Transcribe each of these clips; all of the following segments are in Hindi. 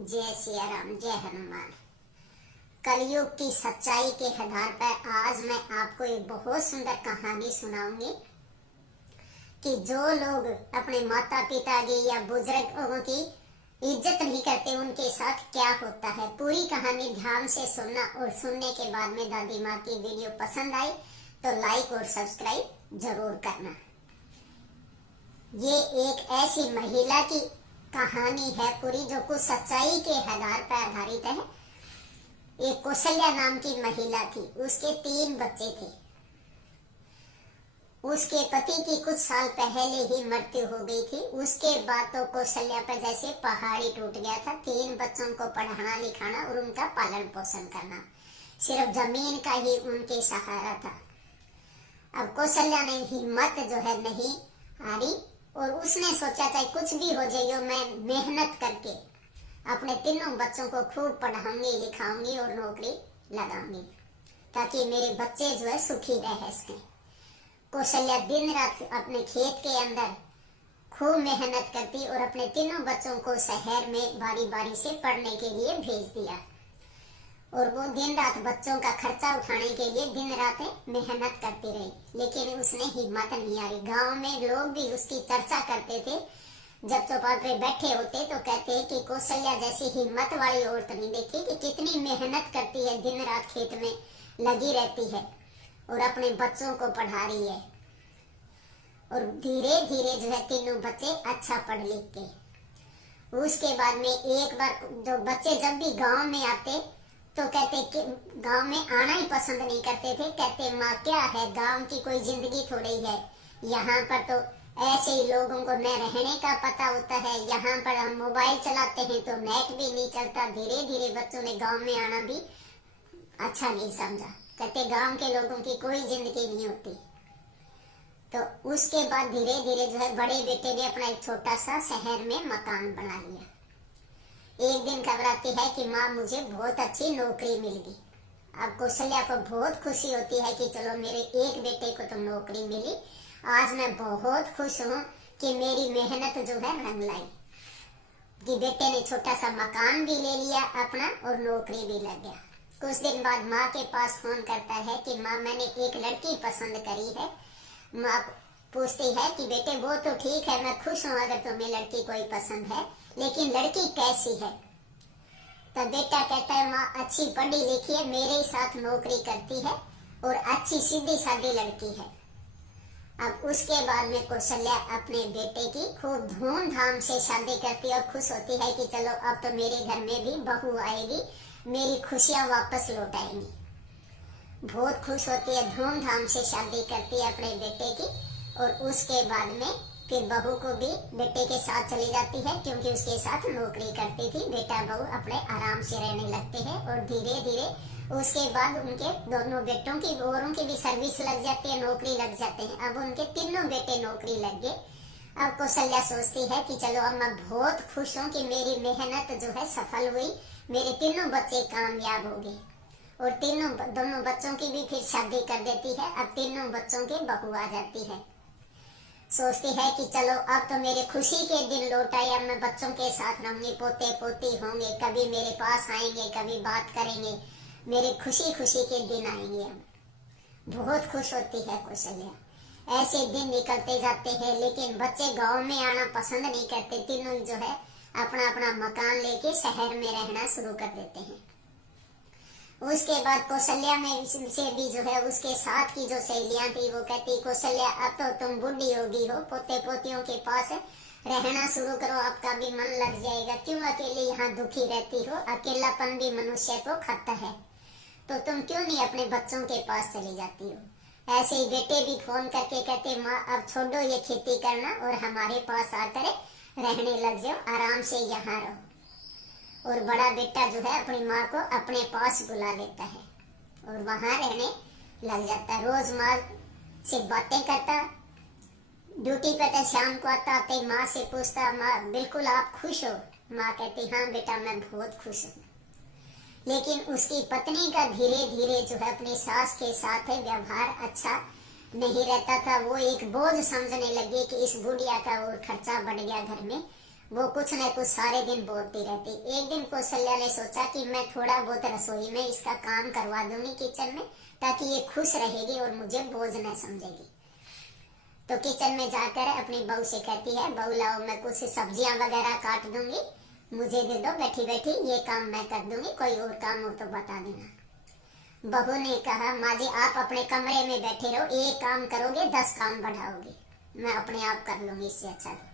जय सिया राम, जय हनुमान। कलयुग की सच्चाई के आधार पर आज मैं आपको एक बहुत सुंदर कहानी सुनाऊंगी कि जो लोग अपने माता पिता की या बुजुर्गों की इज्जत नहीं करते उनके साथ क्या होता है। पूरी कहानी ध्यान से सुनना और सुनने के बाद में दादी माँ की वीडियो पसंद आई तो लाइक और सब्सक्राइब जरूर करना। ये एक ऐसी महिला की कहानी है पूरी जो कुछ सच्चाई के आधार पर आधारित है। एक कौशल्या नाम की महिला थी, उसके 3 बच्चे थे। उसके पति की कुछ साल पहले ही मृत्यु हो गई थी। उसके बाद तो कौशल्या पर जैसे पहाड़ी टूट गया था। 3 बच्चों को पढ़ाना लिखाना और उनका पालन पोषण करना, सिर्फ जमीन का ही उनके सहारा था। अब कौशल्या ने हिम्मत जो है नहीं हारी और उसने सोचा चाहे कुछ भी हो जाए मैं मेहनत करके अपने 3 बच्चों को खूब पढ़ाऊंगी लिखाऊंगी और नौकरी लगाऊंगी ताकि मेरे बच्चे जो है सुखी रह सकें। कौशल्या दिन रात अपने खेत के अंदर खूब मेहनत करती और अपने 3 बच्चों को शहर में बारी बारी से पढ़ने के लिए भेज दिया और वो दिन रात बच्चों का खर्चा उठाने के लिए दिन रात मेहनत करती रही, लेकिन उसने हिम्मत नहीं हारी। गांव में लोग भी उसकी चर्चा करते थे। जब चौपाल पे बैठे होते तो कहते हैं कि कौशल्या जैसी हिम्मत वाली औरत नहीं देखी कि कितनी मेहनत करती है, दिन रात खेत में लगी रहती है और अपने बच्चों को पढ़ा रही है। और धीरे धीरे जो है 3 बच्चे अच्छा पढ़ लिख के उसके बाद में एक बार जो बच्चे जब भी गांव में आते तो कहते कि गांव में आना ही पसंद नहीं करते थे। कहते माँ क्या है, गांव की कोई जिंदगी थोड़ी है, यहाँ पर तो ऐसे ही लोगों को न रहने का पता होता है। यहाँ पर हम मोबाइल चलाते हैं तो नेट भी नहीं चलता। धीरे धीरे बच्चों ने गांव में आना भी अच्छा नहीं समझा। कहते गांव के लोगों की कोई जिंदगी नहीं होती। तो उसके बाद धीरे धीरे जो है बड़े बेटे ने अपना एक छोटा सा शहर में मकान बना लिया। एक दिन खबर आती है कि माँ मुझे बहुत अच्छी नौकरी मिल गई। अब कौशल्या को बहुत खुशी होती है कि चलो मेरे एक बेटे को तो नौकरी मिली। आज मैं बहुत खुश हूँ कि मेरी मेहनत जो है रंग लाई कि बेटे ने छोटा सा मकान भी ले लिया अपना और नौकरी भी लग गया। कुछ दिन बाद माँ के पास फोन करता है कि माँ मैंने एक लड़की पसंद करी है। माँ पूछती है कि बेटे वो तो ठीक है, मैं खुश हूँ अगर तुम्हें लड़की कोई पसंद है, लेकिन लड़की कैसी है। तब बेटा कहता है माँ अच्छी पढ़ी लिखी है, मेरे साथ नौकरी करती है और अच्छी सीधी सादी लड़की है। अब उसके बाद में कौशल्या अपने बेटे की खूब धूमधाम से शादी करती है और खुश होती है कि चलो अब तो मेरे घर में भी बहू आएगी, मेरी खुशियां वापस लौट आएंगी। बहुत खुश होती है, धूमधाम से शादी करती है अपने बेटे की और उसके बाद में फिर बहू को भी बेटे के साथ चली जाती है क्योंकि उसके साथ नौकरी करती थी। बेटा बहू अपने आराम से रहने लगते हैं और धीरे धीरे उसके बाद उनके दोनों बेटों की औरों की भी सर्विस लग जाती है, नौकरी लग जाते हैं। अब उनके 3 बेटे नौकरी लग गए। अब कौशल्या सोचती है कि चलो अब मैं बहुत खुश हूँ कि मेरी मेहनत जो है सफल हुई, मेरे 3 बच्चे कामयाब हो गए और दोनों बच्चों की भी फिर शादी कर देती है। अब 3 बच्चों की बहू आ जाती है। सोचती है कि चलो अब तो मेरे खुशी के दिन लौट आए, अब मैं बच्चों के साथ रहूंगी, पोते पोती होंगे, कभी मेरे पास आएंगे, कभी बात करेंगे, मेरे खुशी खुशी के दिन आएंगे। अब बहुत खुश होती है कौशल्या। ऐसे दिन निकलते जाते हैं लेकिन बच्चे गांव में आना पसंद नहीं करते। 3 जो है अपना अपना मकान लेके शहर में रहना शुरू कर देते हैं। उसके बाद कौशल्या में से भी जो है उसके साथ की जो सहेलियां थी वो कहती कौशल्या अब तो तुम बूढ़ी होगी हो, पोते पोतियों के पास रहना शुरू करो, आपका भी मन लग जाएगा, क्यों अकेले यहाँ दुखी रहती हो, अकेलापन भी मनुष्य को खाता है, तो तुम क्यों नहीं अपने बच्चों के पास चली जाती हो। ऐसे ही बेटे भी फोन करके कहते माँ अब छोड़ो ये खेती करना और हमारे पास आकर रहने लग जाओ, आराम से यहाँ रहो। और बड़ा बेटा जो है अपनी माँ को अपने पास बुला लेता है और वहां रहने लग जाता है। रोज माँ से बातें करता, ड्यूटी पे तो शाम को आता, आते माँ से पूछता माँ बिल्कुल आप खुश हो। माँ कहती हाँ बेटा मैं बहुत खुश हूँ। लेकिन उसकी पत्नी का धीरे धीरे जो है अपनी सास के साथ व्यवहार अच्छा नहीं रहता था। वो एक बोझ समझने लगी कि इस बुढ़िया का और खर्चा बढ़ गया घर में वो कुछ न कुछ सारे दिन बोलती रहती। एक दिन कौशल्या ने सोचा कि मैं थोड़ा बहुत रसोई में इसका काम करवा दूंगी किचन में, ताकि ये खुश रहेगी और मुझे बोझ न समझेगी। तो किचन में जाकर अपनी बहू से कहती है, बहू लाओ मैं कुछ सब्जियां वगैरह काट दूंगी, मुझे दे दो, बैठी बैठी ये काम मैं कर दूंगी, कोई और काम हो तो बता देना। बहू ने कहा, माँ जी आप अपने कमरे में बैठे रहो, एक काम करोगे 10 काम बढ़ाओगे, मैं अपने आप कर लूंगी इससे अच्छा तो।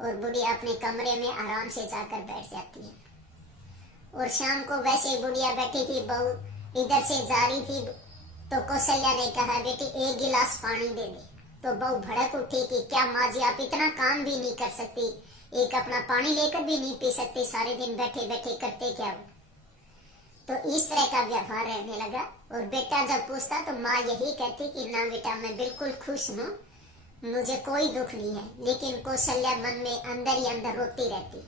और बुढ़िया अपने कमरे में आराम से जाकर बैठ जाती है। और शाम को वैसे ही बुढ़िया बैठी थी, बहू इधर से जा रही थी, तो कौशल्या ने कहा, बेटी एक गिलास पानी दे दे। तो बहू भड़क उठी कि क्या माँ जी आप इतना काम भी नहीं कर सकती, एक अपना पानी लेकर भी नहीं पी सकती, सारे दिन बैठे बैठे करते क्या हो। तो इस तरह का व्यवहार रहने लगा। और बेटा जब पूछता तो माँ यही कहती कि ना बेटा मैं बिल्कुल खुश हूँ, मुझे कोई दुख नहीं है। लेकिन कौशल्या मन में अंदर ही अंदर रोती रहती।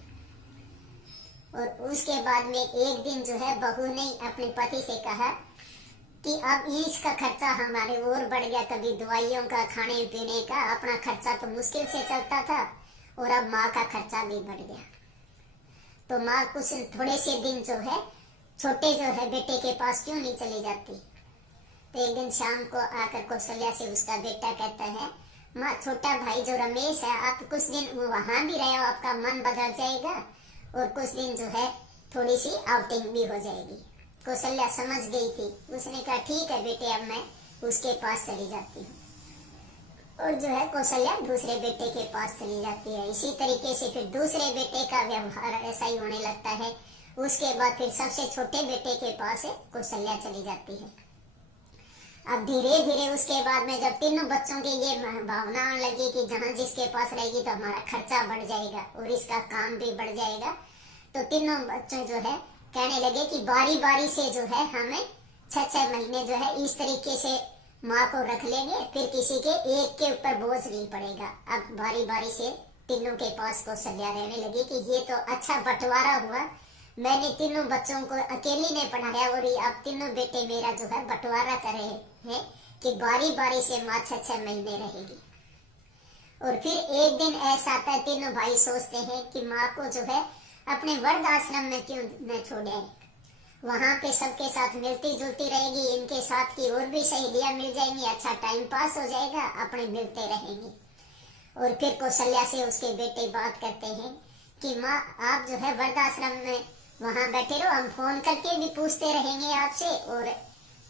और उसके बाद में एक दिन जो है बहू ने अपने पति से कहा कि अब इसका खर्चा हमारे और बढ़ गया, कभी दवाइयों का, खाने पीने का, अपना खर्चा तो मुश्किल से चलता था और अब माँ का खर्चा भी बढ़ गया। तो माँ कुछ थोड़े से दिन जो है छोटे जो है बेटे के पास क्यों नहीं चली जाती। तो एक दिन शाम को आकर कौशल्या से उसका बेटा कहता है, माँ छोटा भाई जो रमेश है, आप कुछ दिन वहां भी रहे हो, आपका मन बदल जाएगा और कुछ दिन जो है थोड़ी सी आउटिंग भी हो जाएगी। कौशल्या समझ गई थी, उसने कहा ठीक है बेटे अब मैं उसके पास चली जाती हूँ। और जो है कौशल्या दूसरे बेटे के पास चली जाती है। इसी तरीके से फिर दूसरे बेटे का व्यवहार ऐसा ही होने लगता है। उसके बाद फिर सबसे छोटे बेटे के पास कौशल्या चली जाती है। अब धीरे धीरे उसके बाद में जब तीनों बच्चों की ये भावना आने लगी कि जहाँ जिसके पास रहेगी तो हमारा खर्चा बढ़ जाएगा और इसका काम भी बढ़ जाएगा, तो तीनों बच्चों जो है कहने लगे कि बारी बारी से जो है हमें 6-6 महीने जो है इस तरीके से माँ को रख लेंगे, फिर किसी के एक के ऊपर बोझ नहीं पड़ेगा। अब बारी बारी से तीनों के पास कौशल्या रहने लगी कि ये तो अच्छा बंटवारा हुआ, मैंने तीनों बच्चों को अकेली ने पढ़ाया और अब तीनों बेटे मेरा जो है बंटवारा कर रहे हैं कि बारी बारी से माँ 6-6 महीने रहेगी। और फिर एक दिन ऐसा आता है, तीनों भाई सोचते हैं कि माँ को जो है अपने वृद्ध आश्रम में क्यों न छोड़े, वहां पे सबके साथ मिलती जुलती रहेगी, इनके साथ की और भी सहेलियां मिल जाएंगी, अच्छा टाइम पास हो जाएगा, अपने मिलते रहेंगे। और फिर कौशल्या से उसके बेटे बात करते हैं कि माँ आप जो है वृद्ध आश्रम में वहां बैठे रहो, हम फोन करके भी पूछते रहेंगे आपसे और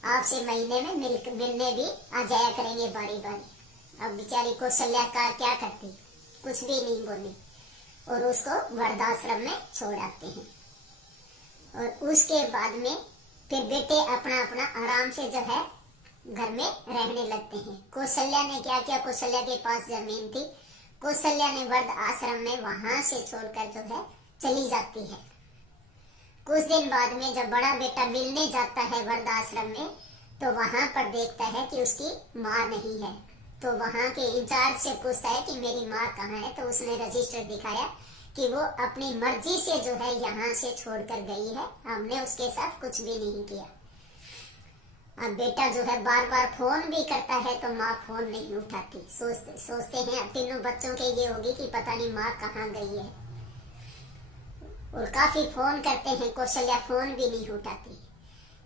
आपसे महीने में मिलने भी आ जाया करेंगे बारी बारी। अब बेचारी कौशल्या का क्या करती, कुछ भी नहीं बोली और उसको वृद्धाश्रम में छोड़ आते हैं। और उसके बाद में फिर बेटे अपना अपना आराम से जो है घर में रहने लगते हैं। कौशल्या ने क्या किया, कौशल्या के पास जमीन थी, कौशल्या ने वृद्ध आश्रम में वहां से छोड़कर जो है चली जाती है। कुछ दिन बाद में जब बड़ा बेटा मिलने जाता है वृद्ध आश्रम में, तो वहां पर देखता है कि उसकी माँ नहीं है। तो वहां के इंचार्ज से पूछता है कि मेरी माँ कहाँ है। तो उसने रजिस्टर दिखाया कि वो अपनी मर्जी से जो है यहाँ से छोड़कर गई है, हमने उसके साथ कुछ भी नहीं किया। अब बेटा जो है बार बार फोन भी करता है तो माँ फोन नहीं उठाती। सोचते हैं अब तीनों बच्चों के ये होगी कि पता नहीं माँ कहाँ गई है। और काफी फोन करते हैं, कौशल्या फोन भी नहीं उठाती।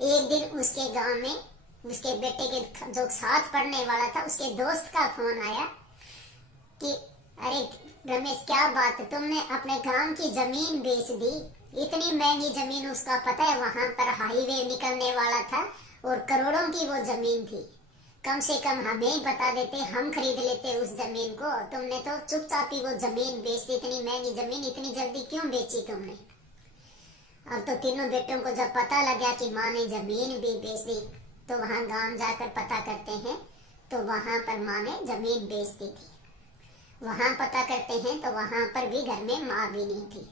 एक दिन उसके गांव में उसके बेटे के जो साथ पढ़ने वाला था उसके दोस्त का फोन आया कि अरे रमेश क्या बात, तुमने अपने गांव की जमीन बेच दी, इतनी महंगी जमीन, उसका पता है वहां पर हाईवे निकलने वाला था और करोड़ों की वो जमीन थी, कम से कम हमें ही बता देते, हम खरीद लेते उस जमीन को, तुमने तो चुपचाप ही वो जमीन बेच दी, इतनी महंगी जमीन इतनी जल्दी क्यों बेची तुमने। अब तो तीनों बेटों को जब पता लगा कि माँ ने जमीन भी बेच दी, तो वहां गांव जाकर पता करते हैं तो वहां पर माँ ने जमीन बेच दी थी। वहां पता करते हैं तो वहां पर भी घर में माँ भी नहीं थी।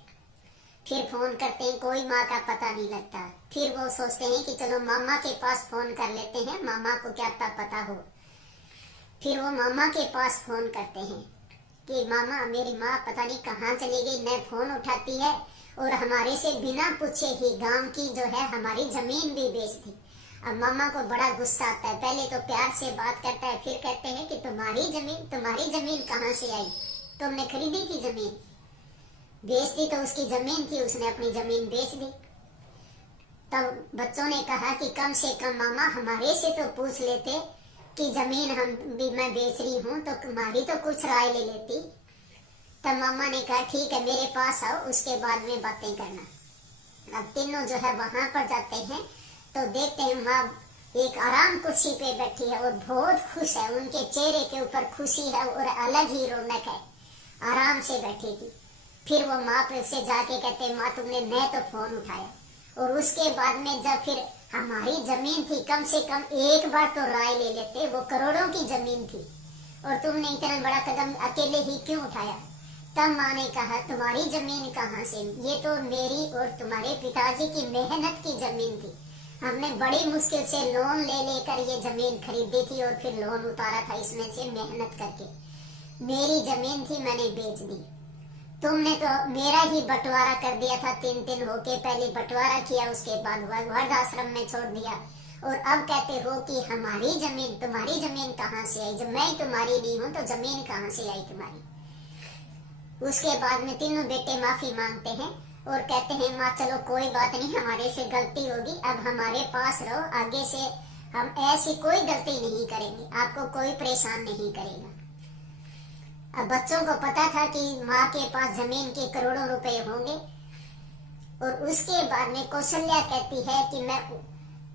फिर फोन करते हैं, कोई माँ का पता नहीं लगता। फिर वो सोचते हैं कि चलो मामा के पास फोन कर लेते हैं, मामा को क्या पता हो। फिर वो मामा के पास फोन करते हैं कि मामा मेरी माँ पता नहीं कहाँ चली गई, न फोन उठाती है और हमारे से बिना पूछे ही गांव की जो है हमारी जमीन भी बेच दी। अब मामा को बड़ा गुस्सा आता है, पहले तो प्यार से बात करता है, फिर कहते हैं कि तुम्हारी जमीन कहाँ से आई, तुमने खरीदी थी जमीन। बेच दी तो उसकी जमीन थी, उसने अपनी जमीन बेच दी। तब बच्चों ने कहा कि कम से कम मामा हमारे से तो पूछ लेते कि जमीन हम भी मैं बेच रही हूँ तो तुम्हारी तो कुछ राय ले लेती। तब मामा ने कहा ठीक है मेरे पास आओ, उसके बाद में बातें करना। अब तीनों जो है वहां पर जाते हैं तो देखते हैं माँ एक आराम कुर्सी पे बैठी है और बहुत खुश है, उनके चेहरे के ऊपर खुशी है और अलग ही रौनक है, आराम से बैठी थी। फिर वो माँ पे से जाके कहते माँ तुमने न तो फोन उठाया, और उसके बाद में जब फिर हमारी जमीन थी कम से कम एक बार तो राय ले लेते, वो करोड़ों की जमीन थी और तुमने इतना बड़ा कदम अकेले ही क्यों उठाया। तब माँ ने कहा तुम्हारी जमीन कहाँ से, ये तो मेरी और तुम्हारे पिताजी की मेहनत की जमीन थी, हमने बड़ी मुश्किल से लोन ले लेकर ये जमीन खरीदी थी और फिर लोन उतारा था इसमें से मेहनत करके, मेरी जमीन थी मैंने बेच दी। तुमने तो मेरा ही बंटवारा कर दिया था, 3 होके पहले बंटवारा किया, उसके बाद वृद्धाश्रम में छोड़ दिया, और अब कहते हो कि हमारी जमीन, तुम्हारी जमीन कहाँ से आई, जब मैं तुम्हारी नहीं हूँ तो जमीन कहाँ से आई तुम्हारी। उसके बाद में तीनों बेटे माफी मांगते हैं और कहते हैं माँ चलो कोई बात नहीं, हमारे से गलती होगी, अब हमारे पास रहो, आगे से हम ऐसी कोई गलती नहीं करेंगे, आपको कोई परेशान नहीं करेगा। अब बच्चों को पता था कि माँ के पास जमीन के करोड़ों रुपए होंगे, और उसके बाद में कौशल्या कहती है कि मैं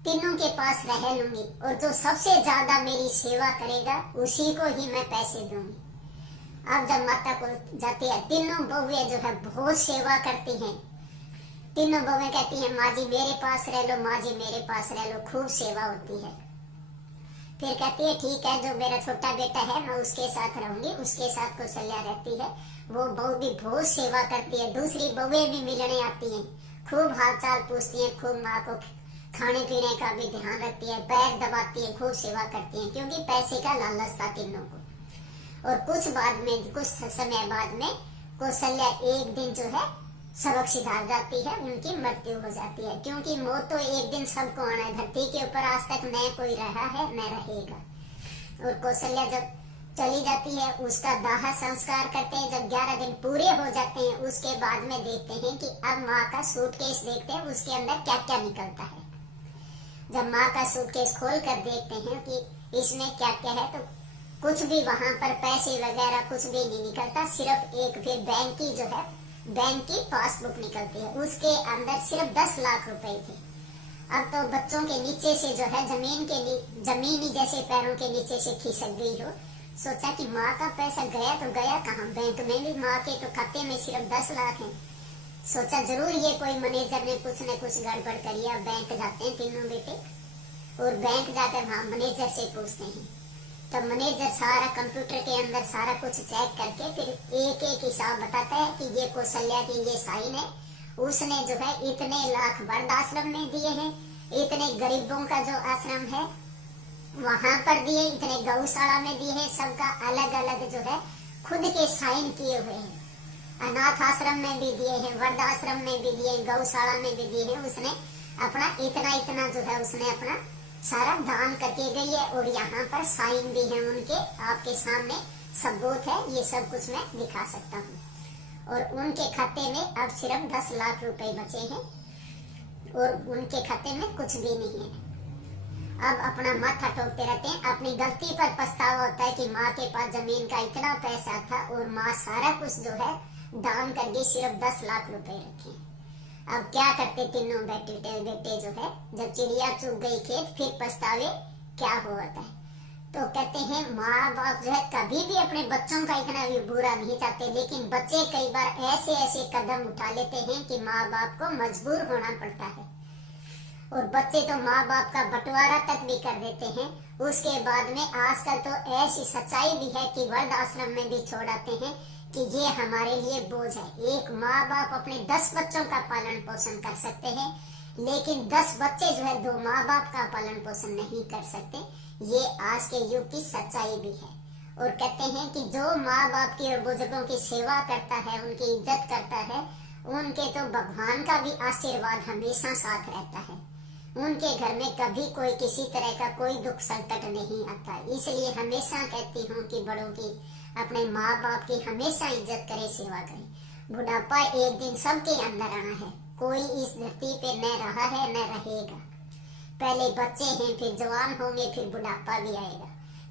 तीनों के पास रह लूंगी और जो सबसे ज्यादा मेरी सेवा करेगा उसी को ही मैं पैसे दूंगी। अब जब माता को जाती है, तीनों बहुएं जो है बहुत सेवा करती हैं, तीनों बहुएं कहती हैं माँ जी मेरे पास रह लो, माँ जी मेरे पास रह लो, खूब सेवा होती है। फिर कहती है ठीक है जो मेरा छोटा बेटा है मैं उसके साथ रहूंगी, उसके साथ कौशल्या रहती है, वो बहू भी बहुत सेवा करती है, दूसरी बहुएं भी मिलने आती हैं, खूब हालचाल पूछती हैं, खूब माँ को खाने पीने का भी ध्यान रखती है, पैर दबाती है, खूब सेवा करती हैं, क्योंकि पैसे का लालच था तीनों को। और कुछ समय बाद में कौशल्या एक दिन जो है सबक सिधार जाती है, उनकी मृत्यु हो जाती है, क्योंकि मौत तो एक दिन सबको आना है, धरती के ऊपर आज तक न कोई रहा है न रहेगा। और कौशल्या जब चली जाती है उसका दाह संस्कार करते हैं, जब 11 दिन पूरे हो जाते हैं उसके बाद में देखते हैं कि अब माँ का सूटकेस देखते हैं उसके अंदर क्या क्या निकलता है। जब माँ का सूटकेस खोल कर देखते हैं कि इसमें क्या क्या है तो कुछ भी वहां पर पैसे वगैरह कुछ भी नहीं निकलता, सिर्फ एक फिर बैंक की जो है बैंक की पासबुक निकलती है, उसके अंदर सिर्फ 10 लाख रुपए थे। अब तो बच्चों के नीचे से जो है जमीन ही जैसे पैरों के नीचे से खिसक गई हो, सोचा कि माँ का पैसा गया तो गया कहाँ, बैंक में भी माँ के तो खाते में सिर्फ 10 लाख है। सोचा जरूर ये कोई मैनेजर ने कुछ न कुछ गड़बड़ करी है। बैंक जाते हैं तीनों बेटे और बैंक जाकर वहाँ मैनेजर से पूछते हैं, तब मैनेजर सारा कंप्यूटर के अंदर सारा कुछ चेक करके फिर एक एक हिसाब बताता है कि ये कौशल्या की ये साइन है, उसने जो है इतने लाख वृद्धाश्रम में दिए हैं, इतने गरीबों का जो आश्रम है वहां पर दिए, इतने गौशाला में दिए हैं, सबका अलग अलग जो है खुद के साइन किए हुए हैं, अनाथ आश्रम में भी दिए हैं, वृद्धाश्रम में भी दिए, गौशाला में भी दिए हैं, उसने अपना इतना इतना जो है उसने अपना सारा दान करके गई है, और यहाँ पर साइन भी है उनके, आपके सामने सबूत है, ये सब कुछ मैं दिखा सकता हूँ। और उनके खाते में अब सिर्फ 10 लाख रुपए बचे हैं और उनके खाते में कुछ भी नहीं है। अब अपना माथा ठोकते रहते हैं, अपनी गलती पर पछतावा होता है कि माँ के पास जमीन का इतना पैसा था और माँ सारा कुछ जो है दान करके सिर्फ 10 लाख रुपए रखे। अब क्या करते तीनों बेटे जो है, जब चिड़िया चुग गई खेत फिर पछतावे क्या होता है। तो कहते हैं माँ बाप जो है कभी भी अपने बच्चों का इतना भी बुरा नहीं चाहते, लेकिन बच्चे कई बार ऐसे ऐसे कदम उठा लेते हैं कि माँ बाप को मजबूर होना पड़ता है, और बच्चे तो माँ बाप का बंटवारा तक भी कर देते हैं। उसके बाद में आजकल तो ऐसी सच्चाई भी है कि वृद्ध आश्रम में भी छोड़ आते हैं कि ये हमारे लिए बोझ है। एक माँ बाप अपने 10 बच्चों का पालन पोषण कर सकते हैं, लेकिन 10 बच्चे जो है 2 माँ बाप का पालन पोषण नहीं कर सकते। ये आज के युग की सच्चाई भी है। और कहते हैं कि जो माँ बाप की और बुजुर्गों की सेवा करता है, उनकी इज्जत करता है, उनके तो भगवान का भी आशीर्वाद हमेशा साथ रहता है। उनके घर में कभी कोई किसी तरह का कोई दुख संकट नहीं आता। इसलिए हमेशा कहती हूँ कि बड़ों की, अपने माँ बाप की हमेशा इज्जत करें, सेवा करें। बुढ़ापा एक दिन सबके अंदर आना है, कोई इस धरती पे न रहा है न रहेगा। पहले बच्चे हैं, फिर जवान होंगे, फिर बुढ़ापा भी आएगा।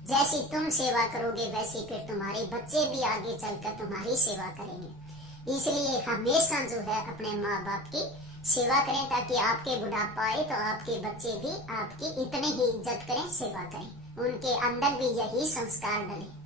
जैसी तुम सेवा करोगे वैसे फिर तुम्हारे बच्चे भी आगे चलकर तुम्हारी सेवा करेंगे। इसलिए हमेशा जो है अपने माँ बाप की सेवा करें, ताकि आपके बुढ़ापा आए तो आपके बच्चे भी आपकी इतनी ही इज्जत करें, सेवा करें, उनके अंदर भी यही संस्कार डले।